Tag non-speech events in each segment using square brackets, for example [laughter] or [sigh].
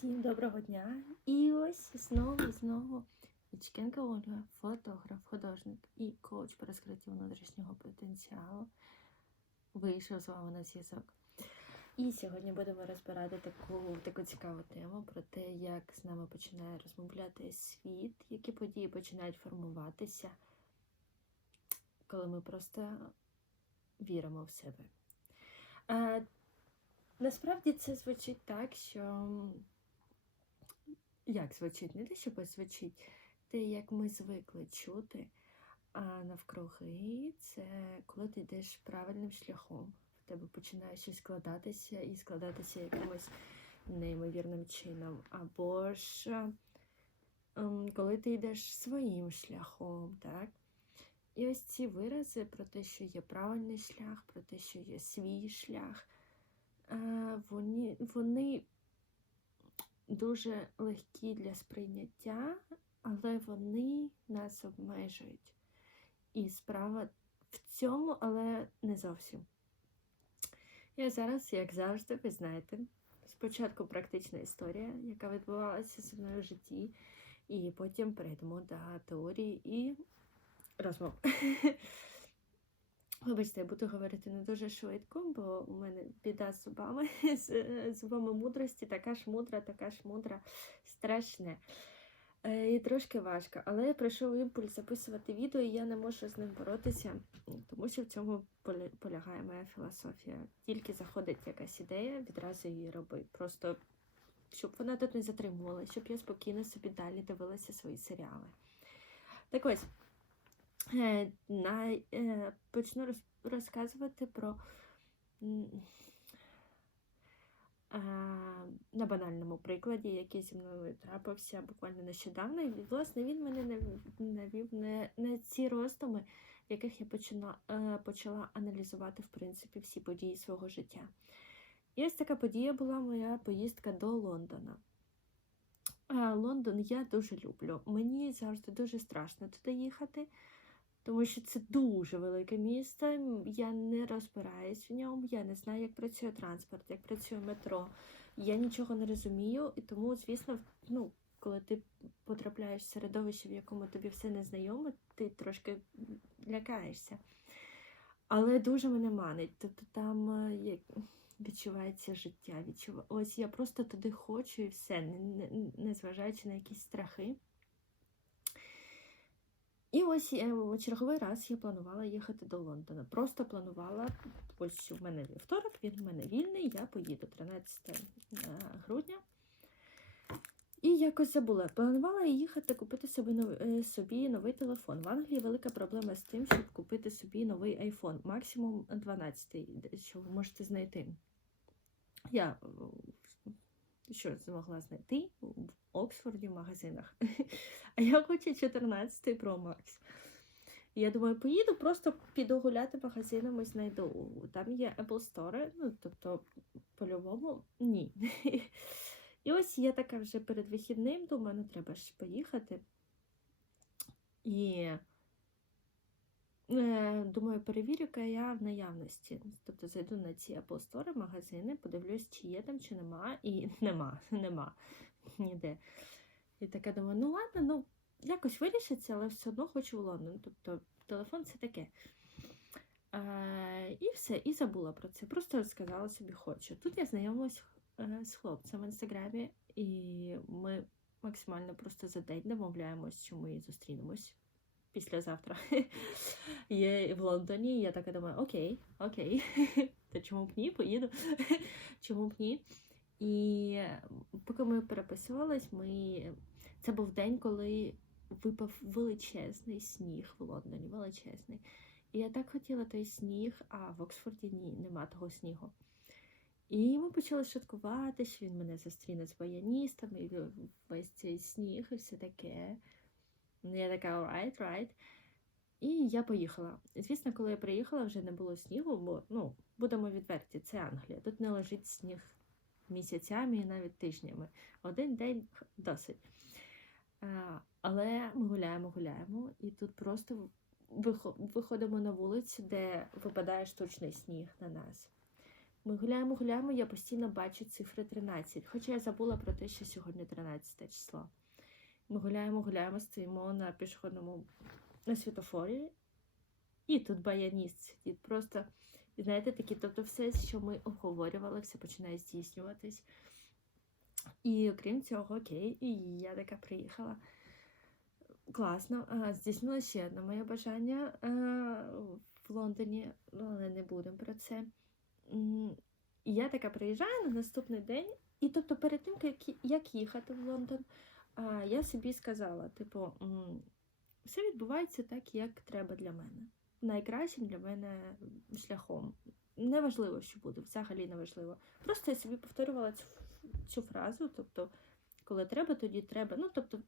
Всім доброго дня! І ось знову, знову Ічкенка Ольга, фотограф, художник і коуч по розкриттю внутрішнього потенціалу. Вийшов з вами на зв'язок. І сьогодні будемо розбирати таку, таку цікаву тему про те, як з нами починає розмовляти світ, які події починають формуватися, коли ми просто віримо в себе. А, насправді це звучить так, що як звучить, не те, що звучить, те, як ми звикли чути, а навкруги це коли ти йдеш правильним шляхом. В тебе починає щось складатися і складатися якимось неймовірним чином. Або ж ем, коли ти йдеш своїм шляхом, так? І ось ці вирази про те, що є правильний шлях, про те, що є свій шлях, е, вони, вони дуже легкі для сприйняття, але вони нас обмежують. І справа в цьому, але не зовсім. Я зараз, як завжди, ви знаєте, спочатку практична історія, яка відбувалася зі мною в житті, і потім перейдемо до теорії і розмов. [laughs] Вибачте, я буду говорити не дуже швидко, бо у мене біда з зубами, [laughs] з е, зубами мудрості, така ж мудра, така ж мудра, страшне. Е, І трошки важко. Але я прийшов імпульс записувати відео, і я не можу з ним боротися, тому що в цьому полягає моя філософія. Тільки заходить якась ідея, відразу її роби. Просто щоб вона тут не затримувала, щоб я спокійно собі далі дивилася свої серіали. Так ось. Е, на, е, почну роз, розказувати про на банальному прикладі, який зі мною трапився буквально нещодавно. І, власне, він мене нав- навів на, на ці роздуми, в яких я почала, е, почала аналізувати в принципі всі події свого життя. І ось така подія була моя поїздка до Лондона. Лондон я дуже люблю. Мені завжди дуже страшно туди їхати тому що це дуже велике місто. Я не розбираюсь в ньому, я не знаю, як працює транспорт, як працює метро. Я нічого не розумію, і тому, звісно, ну, коли ти потрапляєш в середовище, в якому тобі все незнайоме, ти трошки лякаєшся. Але дуже мене манить. Тобто там е, відчувається життя. Відчува... Ось я просто туди хочу і все, не, не, не на якісь страхи. І ось е, в черговий раз я планувала їхати до Лондона. Просто планувала, ось у мене вівторок, він в мене вільний, я поїду 13 е, грудня. І якось забула. Планувала їхати купити собі новий, е, собі новий телефон. В Англії велика проблема з тим, щоб купити собі новий iPhone, максимум 12, що ви можете знайти. Я що змогла знайти в Оксфорді в магазинах. [laughs] А я хочу 14 Pro Max. Я думаю, поїду, просто піду гуляти магазинами, знайду. Там є Apple Store, ну тобто, по-любому, ні. [laughs] І ось я така вже перед вихідним, думаю, ну треба ж поїхати. І думаю, перевірю-ка я в наявності. Тобто зайду на ці Apple Store, магазини, подивлюсь, чи є там, чи нема. І [laughs] нема, нема ніде. І така думаю, ну ладно, ну якось вирішиться, але все одно хочу в Лондон. Тобто телефон це таке. Е, і все, і забула про це. Просто сказала собі хочу. Тут я знайомилась е, з хлопцем в інстаграмі, і ми максимально просто за день домовляємось, що ми зустрінемось післязавтра. [laughs] Є в Лондоні, я така думаю, окей, окей, [laughs] та чому б ні, поїду, [laughs] чому б ні. І поки ми переписувались, ми... це був день, коли випав величезний сніг в Лондоні, величезний. І я так хотіла той сніг, а в Оксфорді ні, нема того снігу. І ми почали шуткувати, що він мене зустріне з баяністами, і весь цей сніг і все таке. Ну, Я така, alright, right. І я поїхала. Звісно, коли я приїхала, вже не було снігу, бо ну, будемо відверті, це Англія. Тут не лежить сніг місяцями і навіть тижнями. Один день досить. Але ми гуляємо, гуляємо, і тут просто виходимо на вулицю, де випадає штучний сніг на нас. Ми гуляємо, гуляємо, я постійно бачу цифри 13, хоча я забула про те, що сьогодні 13 число. Ми гуляємо, гуляємо, стоїмо на пішохідному на світофорі, і тут баяніст сидить. Просто, знаєте, такі, тобто все, що ми обговорювали, все починає здійснюватись. І окрім цього, окей, і я така приїхала. Класно. А, Здійснилося ще одне моє бажання в Лондоні, ну, але не будемо про це. І я така приїжджаю на наступний день, і тобто перед тим, як, їхати в Лондон, я собі сказала: типу, все відбувається так, як треба для мене. Найкращим для мене шляхом. Неважливо, що буде, взагалі неважливо. Просто я собі повторювала цю, цю фразу, тобто, коли треба, тоді треба. Ну, тобто,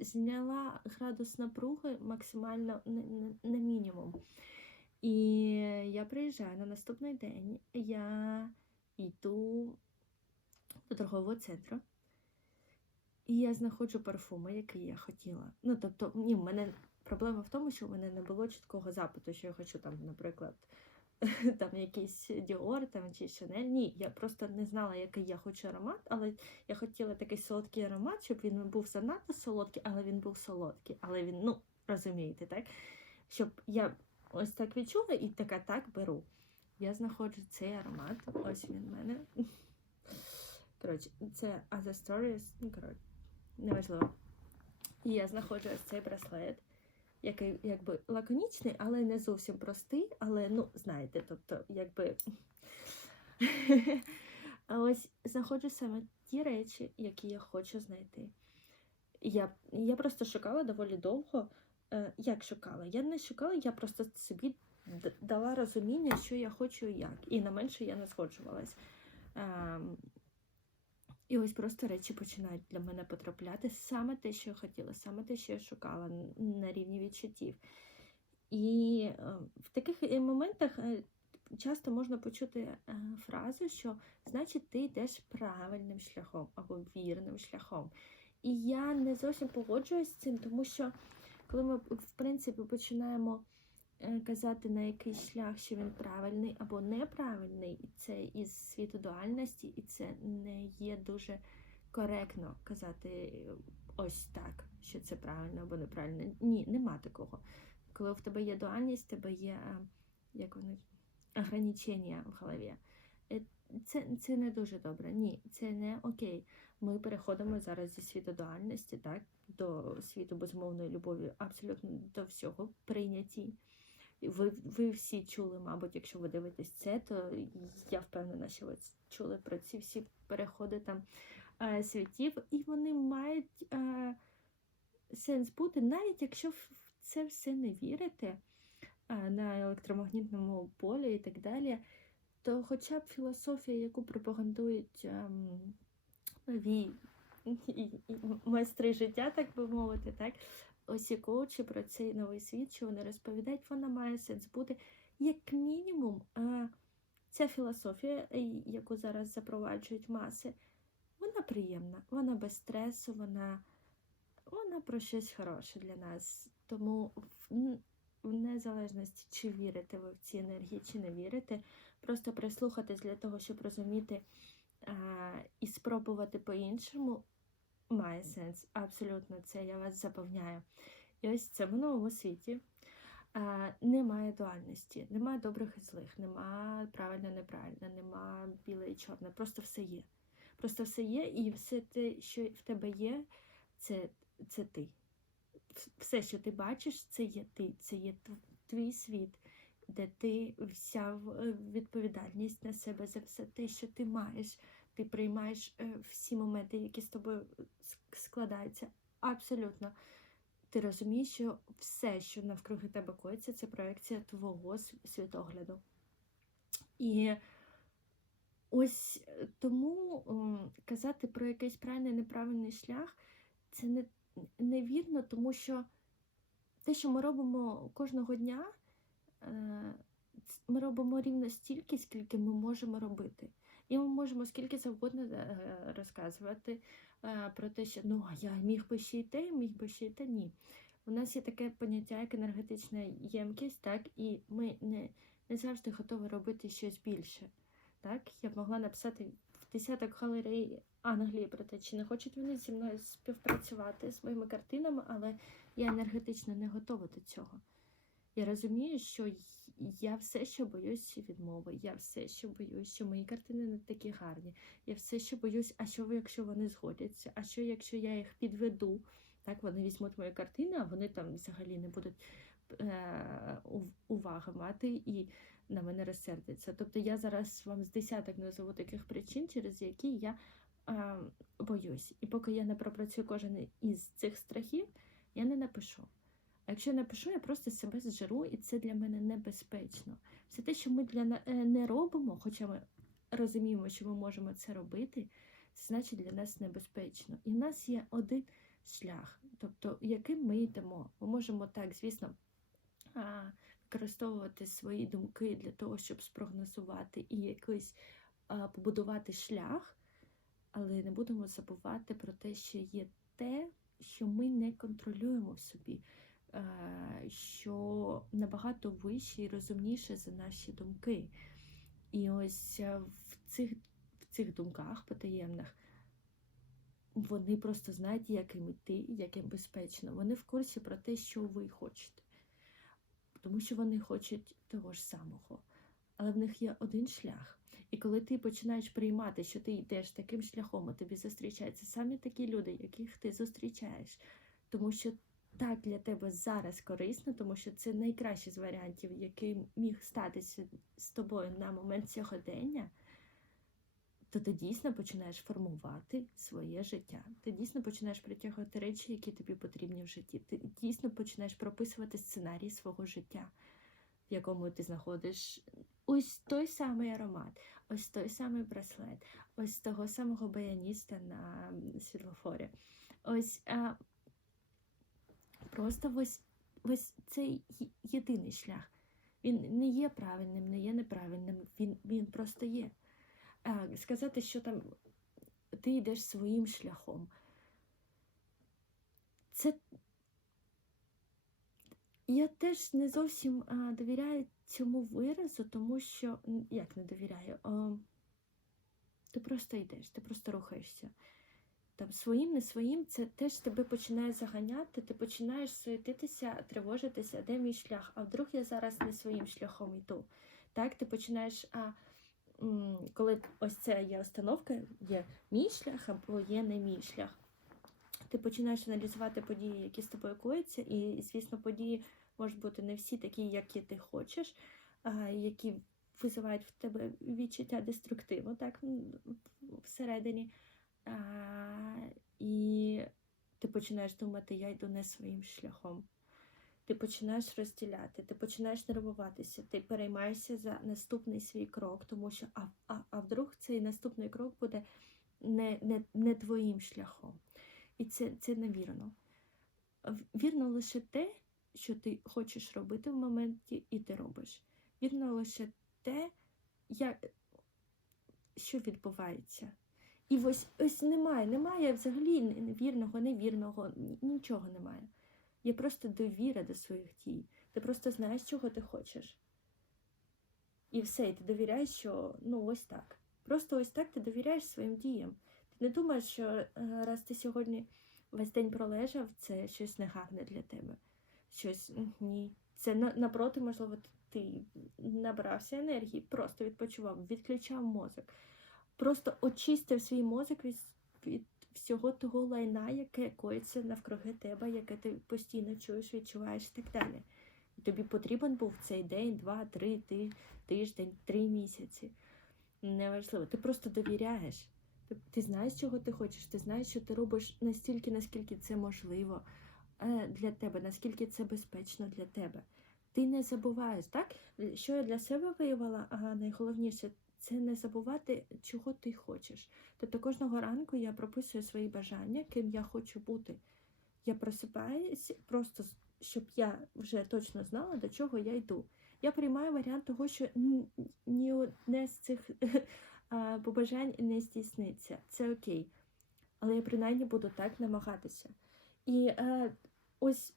зняла градус напруги максимально на, на, на мінімум. І я приїжджаю на наступний день, я йду до торгового центру, і я знаходжу парфуми, які я хотіла. Ну, тобто, ні, в мене проблема в тому, що в мене не було чіткого запиту, що я хочу там, наприклад, [laughs] там якийсь Dior там, чи Chanel. Ні, я просто не знала, який я хочу аромат, але я хотіла такий солодкий аромат, щоб він був занадто солодкий, але він був солодкий. Але він, ну, розумієте, так? Щоб я ось так відчула і така так беру. Я знаходжу цей аромат. Ось він в мене. [laughs] Коротше, це Other Stories. Ну, коротше, неважливо. І я знаходжу ось цей браслет, який якби лаконічний, але не зовсім простий, але ну, знаєте, тобто, якби. [laughs] А ось знаходжу саме ті речі, які я хочу знайти. Я, я просто шукала доволі довго. Е, як шукала? Я не шукала, я просто собі дала розуміння, що я хочу і як. І на менше я не сходжувалась. Ем, і ось просто речі починають для мене потрапляти саме те, що я хотіла, саме те, що я шукала на рівні відчуттів. І е, в таких е, моментах е, часто можна почути фразу, що значить ти йдеш правильним шляхом або вірним шляхом. І я не зовсім погоджуюсь з цим, тому що коли ми в принципі починаємо казати на який шлях, що він правильний або неправильний, і це із світу дуальності, і це не є дуже коректно казати е, ось так, що це правильно або неправильно. Ні, нема такого. Коли в тебе є дуальність, в тебе є е, як вони ограничення в голові. Е, Це, це не дуже добре. Ні, це не окей. Ми переходимо зараз зі світу дуальності, так, до світу безумовної любові, абсолютно до всього прийняті. Ви, ви всі чули, мабуть, якщо ви дивитесь це, то я впевнена, що ви чули про ці всі переходи там е, світів, і вони мають е, сенс бути, навіть якщо в це все не вірити е, на електромагнітному полі і так далі, то хоча б філософія, яку пропагандують ем, нові і майстри життя, так би мовити, так, ось і коучі про цей новий світ, що вони розповідають, вона має сенс бути. Як мінімум, ця філософія, е, яку зараз запроваджують маси, вона приємна, вона без стресу, вона, вона про щось хороше для нас. Тому в незалежності, чи вірите ви в ці енергії, чи не вірите, просто прислухатись для того, щоб розуміти а, і спробувати по-іншому, має сенс. Абсолютно це я вас запевняю. І ось це в новому світі. Немає дуальності, немає добрих і злих, немає правильно, неправильно, немає біле і чорне. Просто все є. Просто все є, і все те, що в тебе є, це, це ти. Все, що ти бачиш, це є ти, це є твій світ, де ти взяв е, відповідальність на себе за все те, що ти маєш. Ти приймаєш е, всі моменти, які з тобою складаються. Абсолютно. Ти розумієш, що все, що навкруги тебе коїться, це проекція твого світогляду. І ось е, тому казати про якийсь правильний неправильний шлях це не, невірно, тому що те, що ми робимо кожного дня, е, ми робимо рівно стільки, скільки ми можемо робити. І ми можемо скільки завгодно е, розказувати е, про те, що ну я міг би ще й те, міг би ще й те. Ні. У нас є таке поняття, як енергетична ємкість, так, і ми не, не завжди готові робити щось більше. Так, я б могла написати в десяток галерей Англії про те, чи не хочуть вони зі мною співпрацювати з моїми картинами, але я енергетично не готова до цього. Я розумію, що я все ще боюсь відмови, я все ще боюсь, що мої картини не такі гарні. Я все ще боюсь, а що якщо вони згодяться? А що якщо я їх підведу? Так, вони візьмуть мої картини, а вони там взагалі не будуть е, уваги мати і на мене розсердяться. Тобто я зараз вам з десяток назову таких причин, через які я е, боюсь. І поки я не пропрацюю кожен із цих страхів, я не напишу. Якщо я напишу, я просто себе зжиру, і це для мене небезпечно. Все те, що ми для е, не робимо, хоча ми розуміємо, що ми можемо це робити, це значить для нас небезпечно. І в нас є один шлях, тобто яким ми йдемо. Ми можемо так, звісно, використовувати свої думки для того, щоб спрогнозувати і якийсь побудувати шлях, але не будемо забувати про те, що є те, що ми не контролюємо в собі, що набагато вище і розумніше за наші думки. І ось е, в цих, в цих думках потаємних вони просто знають, яким іти, яким безпечно. Вони в курсі про те, що ви хочете. Тому що вони хочуть того ж самого. Але в них є один шлях. І коли ти починаєш приймати, що ти йдеш таким шляхом, а тобі зустрічаються самі такі люди, яких ти зустрічаєш, тому що так для тебе зараз корисно, тому що це найкращий з варіантів, який міг статися з тобою на момент сьогодення, то ти дійсно починаєш формувати своє життя. Ти дійсно починаєш притягувати речі, які тобі потрібні в житті. Ти дійсно починаєш прописувати сценарій свого життя, в якому ти знаходиш ось той самий аромат, ось той самий браслет, ось того самого баяніста на світлофорі. Ось просто ось, ось цей єдиний шлях. Він не є правильним, не є неправильним, він, він просто є. А, сказати, що там ти йдеш своїм шляхом. Це я теж не зовсім а, довіряю цьому виразу, тому що як не довіряю, а, ти просто йдеш, ти просто рухаєшся. Там своїм, не своїм, це теж тебе починає заганяти, ти починаєш суетитися, тривожитися, де мій шлях, а вдруг я зараз не своїм шляхом йду. Так, ти починаєш, а коли ось це є установка, є мій шлях або є не мій шлях. Ти починаєш аналізувати події, які з тобою кояться, і, звісно, події можуть бути не всі такі, які ти хочеш, які визивають в тебе відчуття деструктиву, так, всередині. І ти починаєш думати, я йду не своїм шляхом. Ти починаєш розділяти, ти починаєш нервуватися, ти переймаєшся за наступний свій крок, тому що а, а, а вдруг цей наступний крок буде не, не, не твоїм шляхом. І це, це невірно. Вірно лише те, що ти хочеш робити в моменті, і ти робиш. Вірно лише те, як, що відбувається. І ось ось немає, немає взагалі вірного, невірного, нічого немає. Є просто довіра до своїх дій. Ти просто знаєш, чого ти хочеш. І все, і ти довіряєш, що ну ось так. Просто ось так ти довіряєш своїм діям. Ти не думаєш, що е, раз ти сьогодні весь день пролежав, це щось негарне для тебе. Щось ні. Це напроти, можливо, ти набрався енергії, просто відпочивав, відключав мозок. Просто очистив свій мозок від, від всього того лайна, яке коїться навкруги тебе, яке ти постійно чуєш, відчуваєш і так далі. І тобі потрібен був цей день, два, три, ти- тиждень, три місяці. Неважливо. Ти просто довіряєш. Ти, знаєш, чого ти хочеш, ти знаєш, що ти робиш настільки, наскільки це можливо е, для тебе, наскільки це безпечно для тебе. Ти не забуваєш, так? Що я для себе виявила, а найголовніше це не забувати, чого ти хочеш. Тобто кожного ранку я прописую свої бажання, ким я хочу бути. Я просипаюсь просто, щоб я вже точно знала, до чого я йду. Я приймаю варіант того, що ні одне з цих [laughs] побажань не здійсниться. Це окей. Але я принаймні буду так намагатися. І е, ось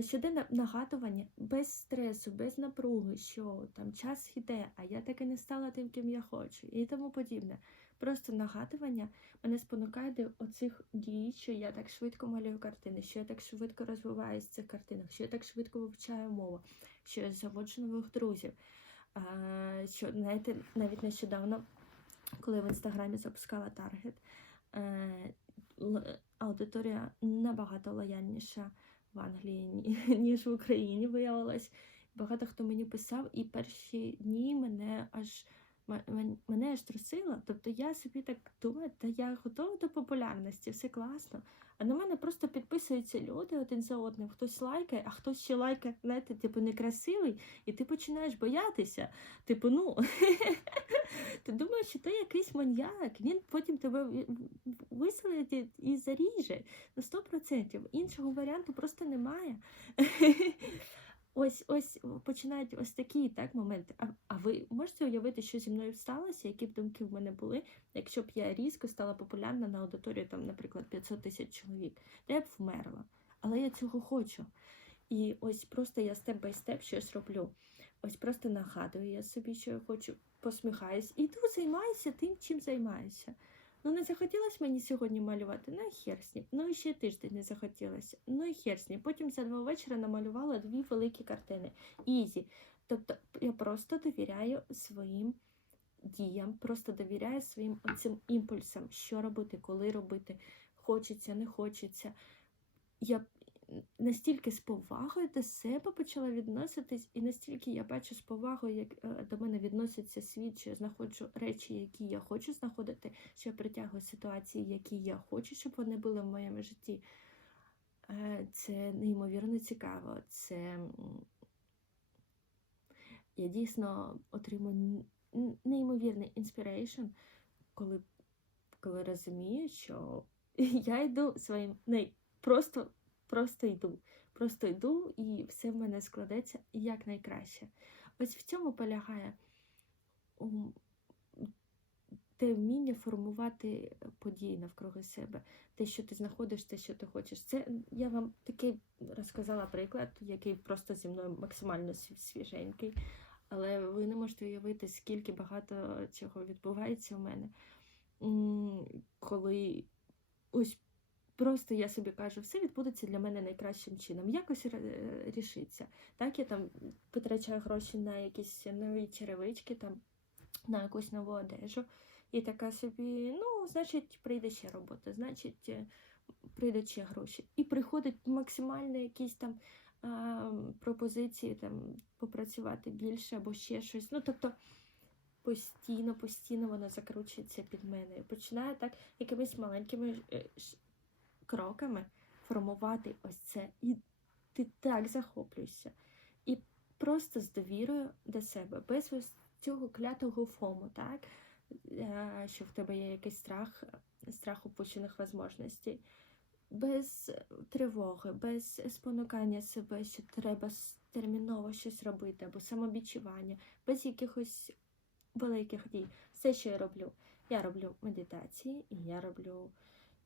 щоденне нагадування без стресу, без напруги, що там час йде, а я таки не стала тим, ким я хочу, і тому подібне. Просто нагадування мене спонукає до оцих дій, що я так швидко малюю картини, що я так швидко розвиваюся в цих картинах, що я так швидко вивчаю мову, що я заводжу нових друзів. Що, знаєте, навіть нещодавно, коли в інстаграмі запускала таргет, е, аудиторія набагато лояльніша в Англії, ні- [laughs] ніж в Україні виявилось. Багато хто мені писав, і перші дні мене аж мене аж трусило. Тобто я собі так думаю, та я готова до популярності, все класно. А на мене просто підписуються люди один за одним. Хтось лайкає, а хтось ще лайкає, знаєте, типу некрасивий, і ти починаєш боятися. Типу, ну [laughs] ти думаєш, що ти якийсь маньяк, він потім тебе виселить і заріже на 100%. Іншого варіанту просто немає. [laughs] Ось ось починають ось такі так моменти. А, а ви можете уявити, що зі мною сталося, які б думки в мене були, якщо б я різко стала популярна на аудиторію, там, наприклад, 500 тисяч чоловік, я б вмерла. Але я цього хочу. І ось просто я степ бай степ щось роблю. Ось просто нагадую я собі, що я хочу, посміхаюсь, іду, займаюся тим, чим займаюся. Ну, не захотілося мені сьогодні малювати, ну і херсні. Ну і ще тиждень не захотілося. Ну і херсні. Потім за два вечора намалювала дві великі картини. Ізі. Тобто я просто довіряю своїм діям, просто довіряю своїм цим імпульсам, що робити, коли робити, хочеться, не хочеться. Я настільки з повагою до себе почала відноситись, і настільки я бачу з повагою, як е, до мене відноситься світ, що я знаходжу речі, які я хочу знаходити, що я притягую ситуації, які я хочу, щоб вони були в моєму житті. Е, Це неймовірно цікаво. Це я дійсно отримую неймовірний інспірейшн, коли, коли розумію, що [laughs] я йду своїм не просто, просто йду. Просто йду і все в мене складеться якнайкраще. Ось в цьому полягає те вміння формувати події навкруги себе, те, що ти знаходиш, те, що ти хочеш. Це я вам такий розказала приклад, який просто зі мною максимально свіженький. Але ви не можете уявити, скільки багато цього відбувається у мене. Коли ось просто я собі кажу, все відбудеться для мене найкращим чином. Якось ре- рішиться. Так, я там витрачаю гроші на якісь нові черевички, там, на якусь нову одежу. І така собі, ну, значить, прийде ще робота, значить, е, прийдуть ще гроші. І приходить максимально якісь там а, пропозиції там, попрацювати більше або ще щось. Ну, тобто постійно, постійно воно закручується під мене. І починає так якимись маленькими е, кроками формувати ось це. І ти так захоплюєшся. І просто з довірою до себе, без ось цього клятого фому, так? Е, що в тебе є якийсь страх, страх упущених можливостей, без тривоги, без спонукання себе, що треба терміново щось робити, або самобічування, без якихось великих дій. Все, що я роблю. Я роблю медитації і я роблю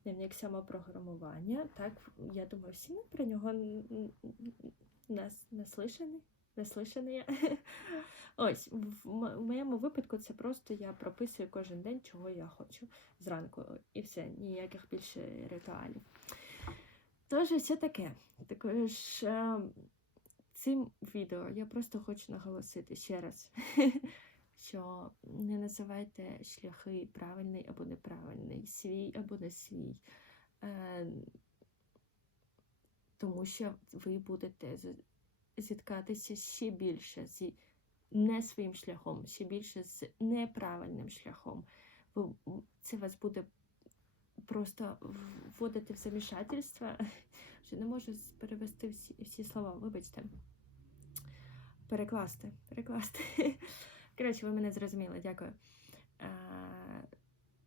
дневник самопрограмування. Так, я думаю, всі ми про нього нас наслишані. Наслишаний я. [laughs] Ось, в моєму випадку це просто я прописую кожен день, чого я хочу зранку, і все, ніяких більше ритуалів. Тож, все таке. Також е, цим відео я просто хочу наголосити ще раз, [laughs] що не називайте шляхи правильний або неправильний, свій або не свій. Е, тому що ви будете зіткатися ще більше зі не своїм шляхом, ще більше з неправильним шляхом. Ви- Це вас буде просто вводити в замішательство. [laughs] Вже не можу перевести всі, всі слова, вибачте. Перекласти, перекласти. [laughs] Коротше, ви мене зрозуміли, дякую. А,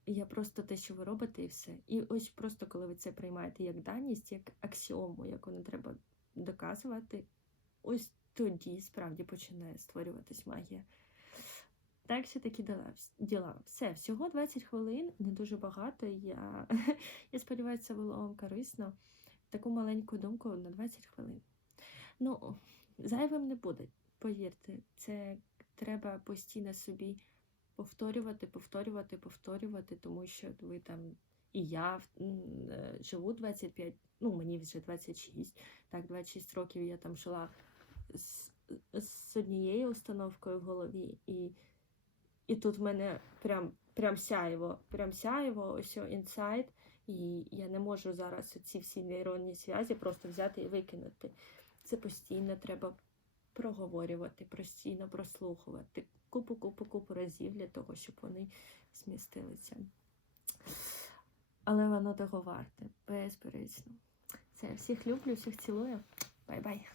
я просто те, що ви робите, і все. І ось просто коли ви це приймаєте як даність, як аксіому, яку не треба доказувати, ось тоді справді починає створюватись магія. Так що такі діла. Все, всього 20 хвилин, не дуже багато. Я, [laughs] я сподіваюся, це було вам корисно. таку маленьку думку на 20 хвилин. Ну, зайвим не буде, повірте, це треба постійно собі повторювати, повторювати, повторювати, тому що ви там і я е, живу 25, ну мені вже 26, так, 26 років я там жила з, з однією установкою в голові, і, і тут в мене прям, прям сяєво, прям сяєво, ось інсайт, і я не можу зараз ці всі нейронні зв'язі просто взяти і викинути. Це постійно треба проговорювати, постійно прослухувати купу, купу, купу разів для того, щоб вони змістилися. Але воно того варте, безперечно. Це всіх люблю, всіх цілую. Бай-бай.